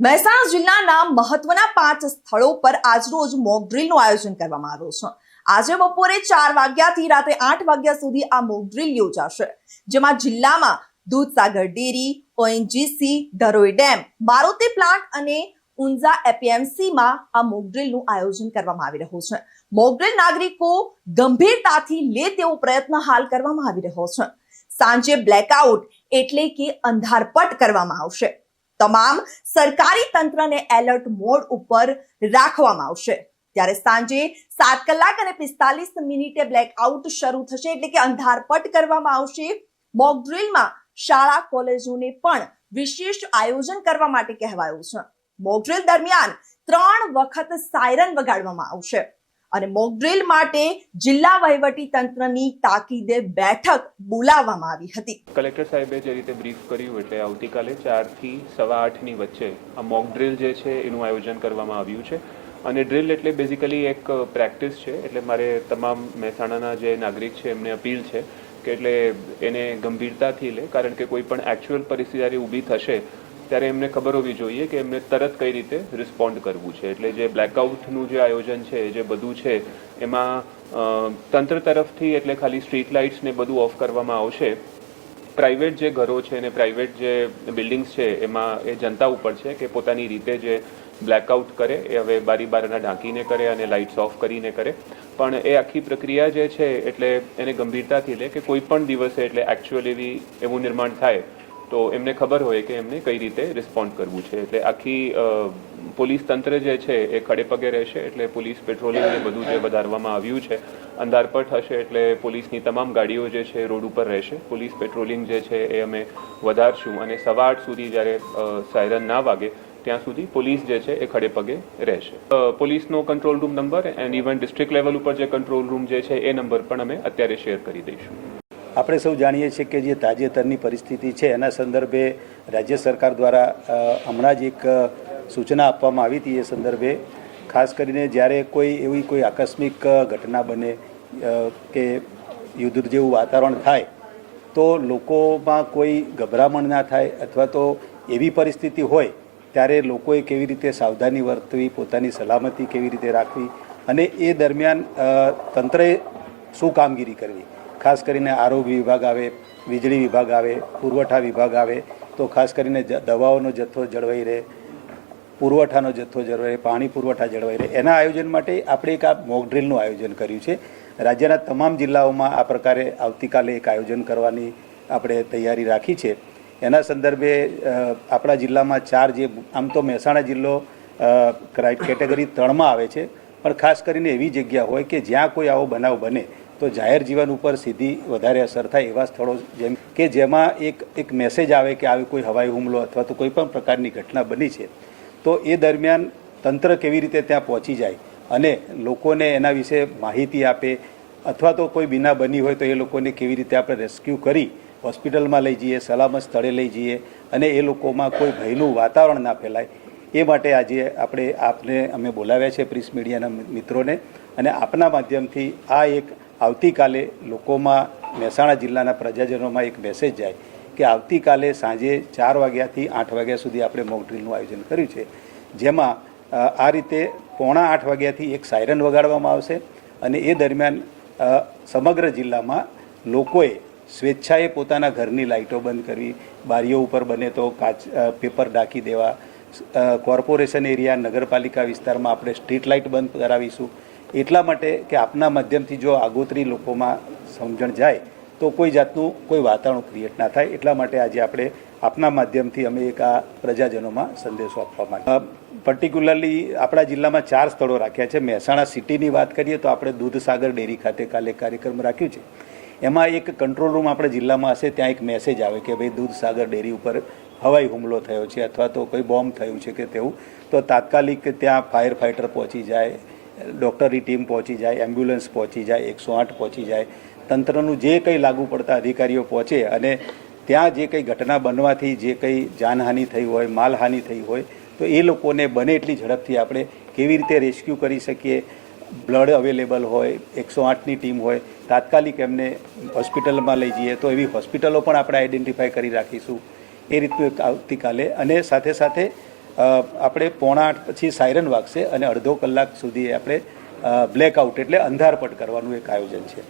મહેસાણા જિલ્લાના મહત્વના પાંચ સ્થળો પર આજરોજ મોક ડ્રીલનું આયોજન કરવામાં આવ્યું છે. આજે બપોરે ચાર વાગ્યાથી રાત્રે આઠ વાગ્યા સુધી આ મોક ડ્રીલ યોજાશે, જેમાં જિલ્લામાં Dudhsagar dairy, ONGC, Dharoi dam Maruti plant અને ઊંઝા એપીએમસીમાં આ મોક ડ્રીલનું આયોજન કરવામાં આવી રહ્યું છે. મોક ડ્રીલ નાગરિકો ગંભીરતાથી લે તેવો પ્રયત્ન હાલ કરવામાં આવી રહ્યો છે. સાંજે બ્લેકઆઉટ એટલે કે અંધારપટ કરવામાં આવશે. તમામ સરકારી તંત્રને એલર્ટ મોડ ઉપર રાખવામાં આવશે. ત્યારે સાંજે સાત કલાક અને પિસ્તાલીસ મિનિટે બ્લેકઆઉટ શરૂ થશે એટલે કે અંધારપટ કરવામાં આવશે. મોક ડ્રીલમાં શાળા, કોલેજોને પણ વિશેષ આયોજન કરવા માટે કહેવાયું છે. મોક ડ્રીલ દરમિયાન ત્રણ વખત સાયરન વગાડવામાં આવશે. અને મોકડ્રીલ માટે જિલ્લા વહીવટી તંત્રની તાકીદે બેઠક બોલાવવામાં આવી હતી. કલેક્ટર સાહેબે જે રીતે બ્રીફ કર્યું એટલે આવતીકાલે ચારથી સવા આઠની વચ્ચે આ મોકડ્રીલ જે છે એનું આયોજન કરવામાં આવ્યું છે. અને ડ્રિલ એટલે બેઝિકલી એક પ્રેક્ટિસ છે. એટલે મારે તમામ મહેસાણાના જે નાગરિક છે એમને અપીલ છે કે એટલે એને ગંભીરતાથી લે. કારણ કે કોઈ પણ એકચ્યુઅલ પરિસ્થિતિ ઊભી થશે ત્યારે એમને ખબર હોવી જોઈએ કે એમને તરત કઈ રીતે રિસ્પોન્ડ કરવું છે. એટલે જે બ્લેકઆઉટનું જે આયોજન છે જે બધું છે, એમાં તંત્ર તરફથી એટલે ખાલી સ્ટ્રીટ લાઇટ્સ ને બધું ઓફ કરવામાં આવશે. પ્રાઇવેટ જે ઘરો છે ને પ્રાઇવેટ જે બિલ્ડિંગ્સ છે, એમાં એ જનતા ઉપર છે કે પોતાની રીતે જે બ્લેકઆઉટ કરે, એ હવે બારી બારણા ઢાંકીને કરે અને લાઇટ્સ ઓફ કરીને કરે. પણ એ આખી પ્રક્રિયા જે છે, એટલે એને ગંભીરતાથી લે કે કોઈ પણ દિવસે એટલે એકચ્યુઅલ એવું નિર્માણ થાય તો એમને ખબર હોય કે એમને કઈ રીતે રિસ્પોન્ડ કરવું છે. એટલે આખી પોલીસ તંત્ર જે છે એ ખડે પગે રહેશે, એટલે પોલીસ પેટ્રોલિંગ બધું જે વધારવામાં આવ્યું છે, અંધારપટ હશે, એટલે પોલીસની તમામ ગાડીઓ જે છે રોડ ઉપર રહેશે. પોલીસ પેટ્રોલિંગ જે છે એ અમે વધારશું અને સવા આઠ સુધી જ્યારે સાયરન ના વાગે, ત્યાં સુધી પોલીસ જે છે એ ખડે પગે રહેશે. પોલીસનો control room number and even district level ઉપર જે કંટ્રોલ રૂમ જે છે એ નંબર પણ અમે અત્યારે શેર કરી દઈશું. આપણે સૌ જાણીએ છીએ કે જે તાજેતરની પરિસ્થિતિ છે, એના સંદર્ભે રાજ્ય સરકાર દ્વારા હમણાં જ એક સૂચના આપવામાં આવી હતી એ સંદર્ભે. ખાસ કરીને જ્યારે કોઈ એવી કોઈ આકસ્મિક ઘટના બને કે યુદ્ધ જેવું વાતાવરણ થાય, તો લોકોમાં કોઈ ગભરામણ ના થાય અથવા તો એવી પરિસ્થિતિ હોય, ત્યારે લોકોએ કેવી રીતે સાવધાની વર્તવી, પોતાની સલામતી કેવી રીતે રાખવી અને એ દરમિયાન તંત્રએ શું કામગીરી કરવી? ખાસ કરીને આરોગ્ય વિભાગ આવે, વીજળી વિભાગ આવે, પુરવઠા વિભાગ આવે, તો ખાસ કરીને દવાઓનો જથ્થો જળવાઈ રહે, પુરવઠાનો જથ્થો જળવાઈ રહે, પાણી પુરવઠા જળવાઈ રહે. એના આયોજન માટે આપણે એક આ મોકડ્રીલનું આયોજન કર્યું છે. રાજ્યના તમામ જિલ્લાઓમાં આ પ્રકારે આવતીકાલે એક આયોજન કરવાની આપણે તૈયારી રાખી છે. એના સંદર્ભે આપણા જિલ્લામાં ચાર જે, આમ તો મહેસાણા જિલ્લો કેટેગરી ત્રણમાં આવે છે. પણ ખાસ કરીને એવી જગ્યા હોય કે જ્યાં કોઈ આવો બનાવ બને. તો જાહેર જીવન ઉપર સીધી વધારે અસર થાય એવા સ્થળો જેમ કે જેમાં એક એક મેસેજ આવે કે આવી કોઈ હવાઈ હુમલો અથવા તો કોઈ પણ પ્રકારની ઘટના બની છે, તો એ દરમિયાન તંત્ર કેવી રીતે ત્યાં પહોંચી જાય અને લોકોને એના વિશે માહિતી આપે અથવા તો કોઈ બીના બની હોય તો એ લોકોને કેવી રીતે આપણે રેસ્ક્યુ કરી હોસ્પિટલમાં લઈ જઈએ, સલામત સ્થળે લઈ જઈએ અને એ લોકોમાં કોઈ ભયનું વાતાવરણ ના ફેલાય, એ માટે આજે આપણે આપને, અમે બોલાવ્યા છે પ્રિન્સ મીડિયાના મિત્રોને અને આપના માધ્યમથી આ એક આવતીકાલે લોકોમાં મહેસાણા જિલ્લાના પ્રજાજનોમાં એક મેસેજ જાય કે આવતીકાલે સાંજે ચાર વાગ્યાથી આઠ વાગ્યા સુધી આપણે મોક ડ્રીલનું આયોજન કર્યું છે. જેમાં આ રીતે પોણા આઠ વાગ્યાથી એક સાયરન વગાડવામાં આવશે અને એ દરમિયાન સમગ્ર જિલ્લામાં લોકોએ સ્વેચ્છાએ પોતાના ઘરની લાઇટો બંધ કરવી બારીઓ ઉપર બને તો કાચ પેપર ઢાંકી દેવા કોર્પોરેશન એરિયા, નગરપાલિકા વિસ્તારમાં આપણે સ્ટ્રીટ લાઇટ બંધ કરાવીશું. એટલા માટે કે આપના માધ્યમથી જો આગોતરી લોકોમાં સમજણ જાય, તો કોઈ જાતનું કોઈ વાતાવરણ ક્રિએટ ના થાય. એટલા માટે આજે આપણે આપના માધ્યમથી અમે એક આ પ્રજાજનોમાં સંદેશો આપવા માંગીએ. પર્ટિક્યુલરલી આપણા જિલ્લામાં ચાર સ્થળો રાખ્યા છે. મહેસાણા સિટીની વાત કરીએ તો આપણે દૂધસાગર ડેરી ખાતે કાલે કાર્યક્રમ રાખ્યું છે. એમાં એક કંટ્રોલ રૂમ આપણે જિલ્લામાં હશે, ત્યાં એક મેસેજ આવે કે ભાઈ દૂધસાગર ડેરી ઉપર હવાઈ હુમલો થયો છે અથવા તો કોઈ બોમ્બ થયું છે કે તેવું, તો તાત્કાલિક ત્યાં ફાયર ફાઇટર પહોંચી જાય ડૉક્ટરની ટીમ પહોંચી જાય, એમ્બ્યુલન્સ પહોંચી જાય, એકસો આઠ પહોંચી જાય. તંત્રનું જે કંઈ લાગુ પડતા અધિકારીઓ પહોંચે અને ત્યાં જે કંઈ ઘટના બનવાથી જે કંઈ જાનહાનિ થઈ હોય, માલહાનિ થઈ હોય, તો એ લોકોને બને એટલી ઝડપથી આપણે કેવી રીતે રેસ્ક્યુ કરી શકીએ? બ્લડ અવેલેબલ હોય, એકસો આઠની ટીમ હોય, તાત્કાલિક એમને હોસ્પિટલમાં લઈ જઈએ, તો એવી હોસ્પિટલો પણ આપણે આઈડેન્ટિફાય કરી રાખીશું. એ રીતનું આવતીકાલે અને સાથે સાથે આપણે પોણા આઠ પછી સાયરન વાગશે અને અડધો કલાક સુધી આપણે બ્લેકઆઉટ એટલે અંધારપટ કરવાનું એક આયોજન છે.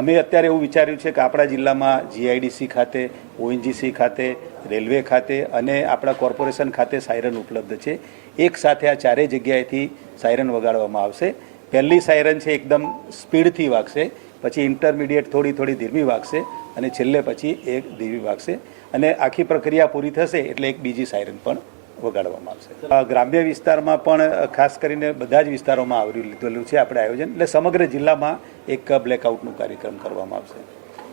અમે અત્યારે એવું વિચાર્યું છે કે આપણા જિલ્લામાં જીઆઈડીસી ખાતે ઓએનજીસી ખાતે, રેલવે ખાતે અને આપણા કોર્પોરેશન ખાતે સાયરન ઉપલબ્ધ છે. એક સાથે આ ચારેય જગ્યાએથી સાયરન વગાડવામાં આવશે. પહેલી સાયરન છે એકદમ સ્પીડથી વાગશે, પછી ઇન્ટરમીડિયેટ થોડી થોડી ધીમી વાગશે અને છેલ્લે પછી એક ધીમી વાગશે. અને આખી પ્રક્રિયા પૂરી થશે એટલે એક બીજી સાયરન પણ વગાડવામાં આવશે. ગ્રામ્ય વિસ્તારમાં પણ ખાસ કરીને બધા જ વિસ્તારોમાં આવરી લીધેલું છે આપણે આયોજન. એટલે સમગ્ર જિલ્લામાં એક બ્લેકઆઉટનું કાર્યક્રમ કરવામાં આવશે.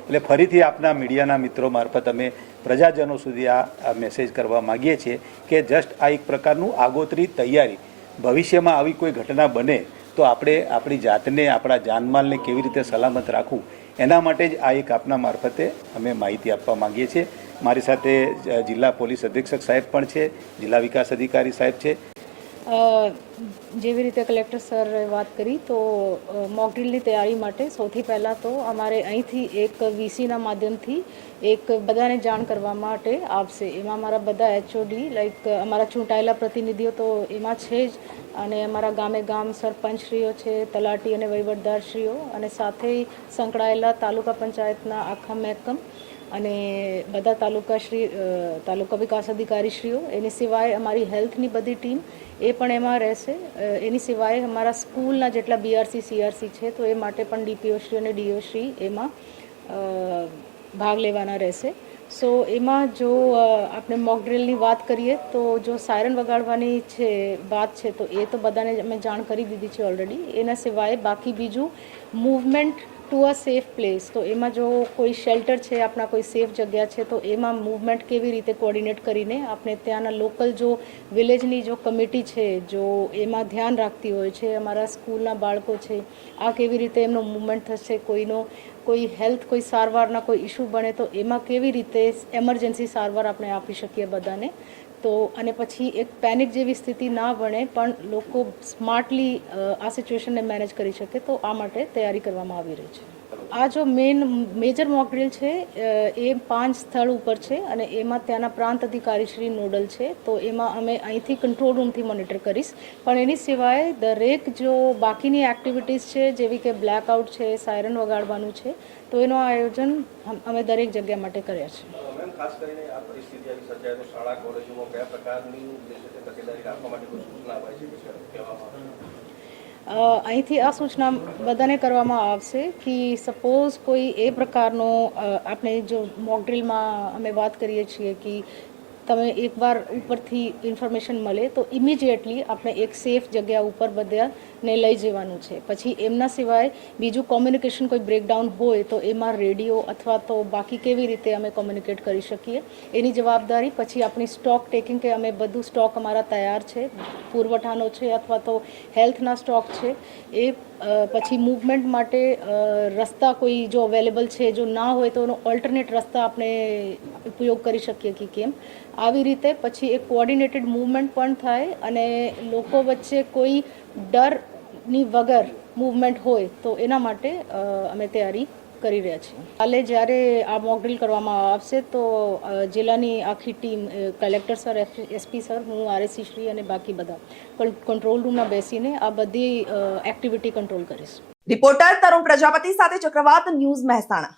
એટલે ફરીથી આપના મીડિયાના મિત્રો મારફત અમે પ્રજાજનો સુધી આ મેસેજ કરવા માગીએ છીએ કે જસ્ટ આ એક પ્રકારનું આગોતરી તૈયારી. ભવિષ્યમાં આવી કોઈ ઘટના બને તો આપણે આપણી જાતને, આપણા જાનમાલને કેવી રીતે સલામત રાખવું, એના માટે જ આ એક આપના મારફતે અમે માહિતી આપવા માગીએ છીએ. મારી સાથે જિલ્લા પોલીસ અધિક્ષક સાહેબ પણ છે, જિલ્લા વિકાસ અધિકારી સાહેબ છે. જેવી રીતે કલેક્ટર સરે વાત કરી, તો મોકડ્રીલની તૈયારી માટે સૌથી પહેલાં તો અમારે અહીંથી એક વીસીના માધ્યમથી એક બધાને જાણ કરવા માટે આવશે. એમાં અમારા બધા એચઓડી લાઈક અમારા ચૂંટાયેલા પ્રતિનિધિઓ તો એમાં છે જ, અને અમારા ગામે ગામ સરપંચશ્રીઓ છે, તલાટી અને વહીવટદારશ્રીઓ, અને સાથે સંકળાયેલા તાલુકા પંચાયતના આખા મહેકમ અને બધા તાલુકા શ્રી તાલુકા વિકાસ અધિકારીશ્રીઓ, એની સિવાય અમારી હેલ્થની બધી ટીમ, એ પણ એમાં રહેશે. એની સિવાય અમારા સ્કૂલના જેટલા બીઆરસી સીઆરસી છે, તો એ માટે પણ ડીપીઓશ્રી અને ડીઓશ્રી એમાં ભાગ લેવાના રહેશે. સો, એમાં જો આપણે મોક ડ્રિલની વાત કરીએ, તો જો સાયરન વગાડવાની છે, વાત છે, તો એ તો બધાને અમે જાણ કરી દીધી છે ઓલરેડી એના સિવાય બાકી બીજું movement to a safe place તો એમાં જો કોઈ શેલ્ટર છે, આપણા કોઈ સેફ જગ્યા છે, તો એમાં મૂવમેન્ટ કેવી રીતે કોર્ડિનેટ કરીને આપણે ત્યાંના લોકલ જો વિલેજની જો કમિટી છે, જો એમાં ધ્યાન રાખતી હોય છે, અમારા સ્કૂલના બાળકો છે, આ કેવી રીતે એમનો મૂવમેન્ટ થશે, કોઈનો કોઈ હેલ્થ કોઈ સારવારના કોઈ ઇશ્યુ બને, તો એમાં કેવી રીતે એમરજન્સી સારવાર આપણે આપી શકીએ બધાને? તો અને પછી એક પેનિક જેવી સ્થિતિ ના બને, પણ લોકો સ્માર્ટલી આ સિચ્યુએશનને મેનેજ કરી શકે, તો આ માટે તૈયારી કરવામાં આવી રહી છે. આ જો મેઇન મેજર મોકડ્રીલ છે એ પાંચ સ્થળ ઉપર છે અને એમાં ત્યાંના પ્રાંત અધિકારી શ્રી નોડલ છે, તો એમાં અમે અહીંથી કંટ્રોલ રૂમથી મોનિટર કરીશ. પણ એની સિવાય દરેક જો બાકીની એક્ટિવિટીઝ છે, જેવી કે બ્લેકઆઉટ છે સાયરન વગાડવાનું છે, તો એનું આયોજન અમે દરેક જગ્યા માટે કર્યા છે. ખાસ કરીને આ પરિસ્થિતિ આવી સર્જાય તો શાળા, કોલેજોમાં કયા પ્રકારની તકેદારી રાખવા માટે કોઈ સૂચના અપાય છે કે અહીંથી આ સૂચના બધાને કરવામાં આવશે કે સપોઝ કોઈ એ પ્રકારનો આપણે જો મોકડ્રીલમાં અમે વાત કરીએ છીએ કે તમે એકવાર ઉપરથી ઇન્ફોર્મેશન મળે તો ઇમિડિયેટલી આપણે એક સેફ જગ્યા ઉપર બધાને લઈ જવાનું છે. પછી એમના સિવાય બીજું કોમ્યુનિકેશન કોઈ બ્રેકડાઉન હોય તો એમાં રેડિયો અથવા તો બાકી કેવી રીતે અમે કોમ્યુનિકેટ કરી શકીએ એની જવાબદારી. પછી આપણી સ્ટોક ટેકિંગ કે અમે બધું સ્ટોક અમારા તૈયાર છે, પુરવઠાનો છે અથવા તો હેલ્થના સ્ટોક છે, એ પછી મૂવમેન્ટ માટે રસ્તા કોઈ જો અવેલેબલ છે, જો ના હોય તો એનો ઓલ્ટરનેટ રસ્તા આપણે ઉપયોગ કરી શકીએ કે કેમ? આવી રીતે પછી એક કોઓર્ડિનેટેડ મૂવમેન્ટ પણ થાય અને લોકો વચ્ચે કોઈ ડરની વગર મૂવમેન્ટ હોય તો એના માટે અમે તૈયારી કરી રહ્યા છીએ કાલે જ્યારે આ મોકડ્રીલ કરવામાં આવશે તો જિલ્લાની આખી team collector sir SP sir હું આરએસસી શ્રી અને બાકી બધા કંટ્રોલ રૂમમાં બેસીને આ બધી એક્ટિવિટી કંટ્રોલ કરીશ. રિપોર્ટર તરુણ પ્રજાપતિ સાથે ચક્રવાત ન્યૂઝ મહેસાણા.